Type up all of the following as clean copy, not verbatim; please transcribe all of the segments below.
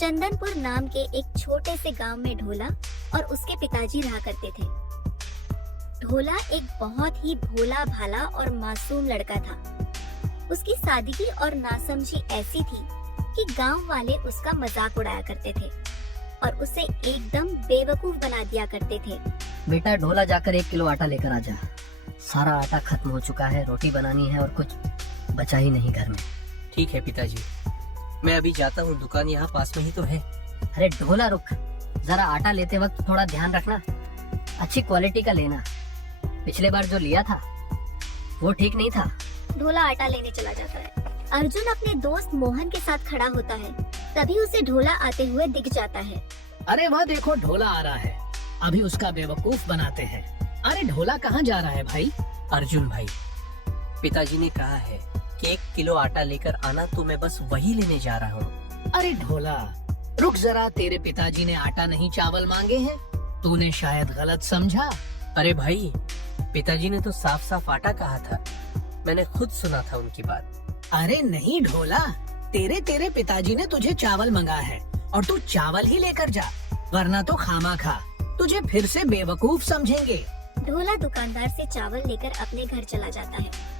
चंदनपुर नाम के एक छोटे से गांव में ढोला और उसके पिताजी रहा करते थे। ढोला एक बहुत ही भोला भाला और मासूम लड़का था। उसकी सादगी और नासमझी ऐसी थी कि गांव वाले उसका मजाक उड़ाया करते थे और उसे एकदम बेवकूफ बना दिया करते थे। बेटा ढोला जाकर 1 किलो आटा लेकर आ जा। सारा आटा खत्म हो चुका है, रोटी बनानी है और कुछ बचा ही नहीं घर में। ठीक है पिताजी, मैं अभी जाता हूँ, दुकान यहाँ पास में ही तो है। अरे ढोला रुक, जरा आटा लेते वक्त थोड़ा ध्यान रखना, अच्छी क्वालिटी का लेना। पिछले बार जो लिया था वो ठीक नहीं था। ढोला आटा लेने चला जाता है। अर्जुन अपने दोस्त मोहन के साथ खड़ा होता है, तभी उसे ढोला आते हुए दिख जाता है। अरे वह देखो ढोला आ रहा है, अभी उसका बेवकूफ बनाते हैं। अरे ढोला कहाँ जा रहा है भाई? अर्जुन भाई, पिताजी ने कहा है कि 1 किलो आटा लेकर आना, तो मैं बस वही लेने जा रहा हूँ। अरे ढोला रुक जरा, तेरे पिताजी ने आटा नहीं चावल मांगे हैं, तूने शायद गलत समझा। अरे भाई, पिताजी ने तो साफ साफ आटा कहा था, मैंने खुद सुना था उनकी बात। अरे नहीं ढोला, तेरे पिताजी ने तुझे चावल मंगा है और तू चावल ही लेकर जा, वरना तो खामा खा तुझे फिर से बेवकूफ समझेंगे। ढोला दुकानदार से चावल लेकर अपने घर चला जाता है।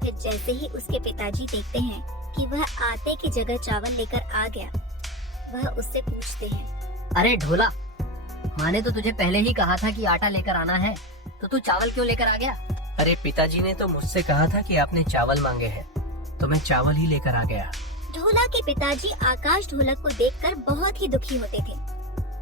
फिर जैसे ही उसके पिताजी देखते हैं कि वह आटे की जगह चावल लेकर आ गया, वह उससे पूछते हैं, अरे ढोला, माँ ने तो तुझे पहले ही कहा था कि आटा लेकर आना है, तो तू चावल क्यों लेकर आ गया? अरे पिताजी ने तो मुझसे कहा था कि आपने चावल मांगे हैं, तो मैं चावल ही लेकर आ गया। ढोला के पिताजी आकाश ढोलक को देखकर बहुत ही दुखी होते थे,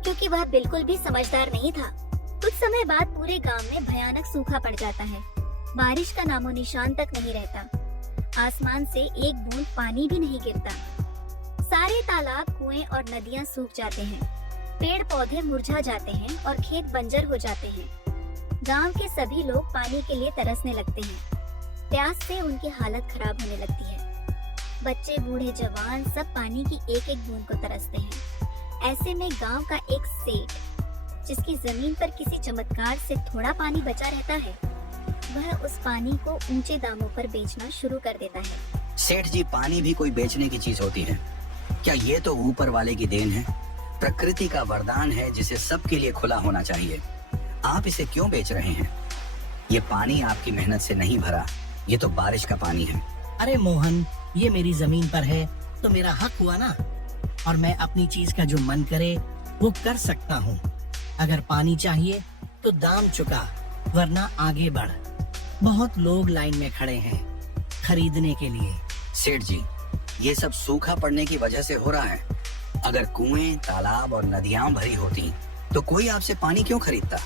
क्योंकि वह बिल्कुल भी समझदार नहीं था। कुछ समय बाद पूरे गांव में भयानक सूखा पड़ जाता है। बारिश का नामो निशान तक नहीं रहता। आसमान से एक बूंद पानी भी नहीं गिरता। सारे तालाब, कुएं और नदियां सूख जाते हैं। पेड़ पौधे मुरझा जाते हैं और खेत बंजर हो जाते हैं। गांव के सभी लोग पानी के लिए तरसने लगते हैं। प्यास से उनकी हालत खराब होने लगती है। बच्चे, बूढ़े, जवान सब पानी की एक एक बूंद को तरसते हैं। ऐसे में गांव का एक सेठ, जिसकी जमीन पर किसी चमत्कार से थोड़ा पानी बचा रहता है, वह उस पानी को ऊंचे दामों पर बेचना शुरू कर देता है। सेठ जी, पानी भी कोई बेचने की चीज होती है क्या? ये तो ऊपर वाले की देन है, प्रकृति का वरदान है जिसे सबके लिए खुला होना चाहिए। आप इसे क्यों बेच रहे हैं? ये पानी आपकी मेहनत से नहीं भरा, ये तो बारिश का पानी है। अरे मोहन, ये मेरी जमीन पर है तो मेरा हक हुआ ना, और मैं अपनी चीज का जो मन करे वो कर सकता हूँ। अगर पानी चाहिए तो दाम चुका, वरना आगे बढ़। बहुत लोग लाइन में खड़े हैं खरीदने के लिए। सेठ जी, ये सब सूखा पड़ने की वजह से हो रहा है। अगर कुएं, तालाब और नदियां भरी होती तो कोई आपसे पानी क्यों खरीदता?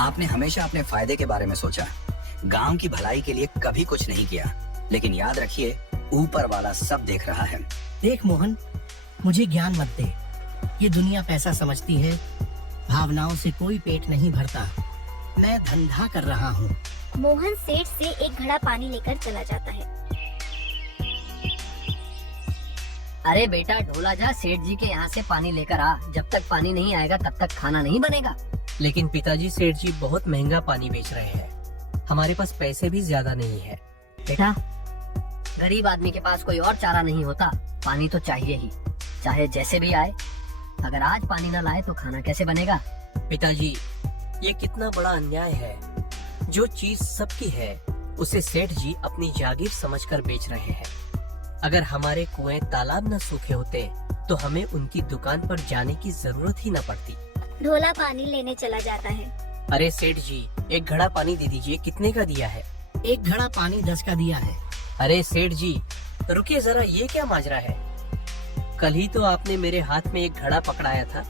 आपने हमेशा अपने फायदे के बारे में सोचा, गांव की भलाई के लिए कभी कुछ नहीं किया। लेकिन याद रखिए, ऊपर वाला सब देख रहा है। देख मोहन, मुझे ज्ञान मत दे। ये दुनिया पैसा समझती है, भावनाओं से कोई पेट नहीं भरता। मैं धंधा कर रहा हूँ। मोहन सेठ से एक घड़ा पानी लेकर चला जाता है। अरे बेटा ढोला जा, सेठ जी के यहाँ से पानी लेकर आ। जब तक पानी नहीं आएगा तब तक खाना नहीं बनेगा। लेकिन पिताजी, सेठ जी बहुत महंगा पानी बेच रहे हैं, हमारे पास पैसे भी ज्यादा नहीं है। बेटा, गरीब आदमी के पास कोई और चारा नहीं होता, पानी तो चाहिए ही, चाहे जैसे भी आए। अगर आज पानी न लाए तो खाना कैसे बनेगा? पिताजी, ये कितना बड़ा अन्याय है। जो चीज सबकी है उसे सेठ जी अपनी जागीर समझकर बेच रहे हैं। अगर हमारे कुएं, तालाब न सूखे होते तो हमें उनकी दुकान पर जाने की जरूरत ही न पड़ती। ढोला पानी लेने चला जाता है। अरे सेठ जी, एक घड़ा पानी दे दीजिए, कितने का दिया है? एक घड़ा पानी 10 का दिया है। अरे सेठ जी, रुकिए जरा, ये क्या माजरा है? कल ही तो आपने मेरे हाथ में एक घड़ा पकड़ाया था,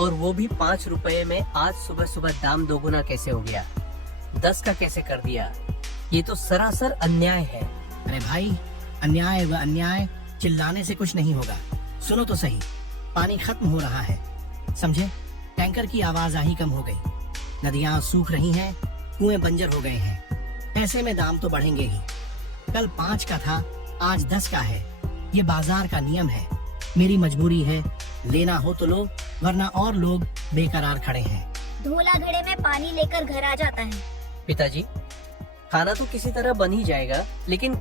और वो भी 5 रुपए में। आज सुबह सुबह दाम दोगुना कैसे हो गया? 10 का कैसे कर दिया? ये तो सरासर अन्याय है। अरे भाई, अन्याय व अन्याय चिल्लाने से कुछ नहीं होगा। सुनो तो सही, पानी खत्म हो रहा है, समझे? टैंकर की आवाजाही कम हो गई, नदियां सूख रही हैं, कुएं बंजर हो गए हैं। पैसे में दाम तो बढ़ेंगे ही। कल 5 का था, आज 10 का है। ये बाजार का नियम है, मेरी मजबूरी है। लेना हो तो लो, वरना और लोग बेकरार खड़े हैं। ढोला घड़े में पानी लेकर घर आ जाता है। पिताजी, खाना तो किसी तरह बन ही जाएगा, लेकिन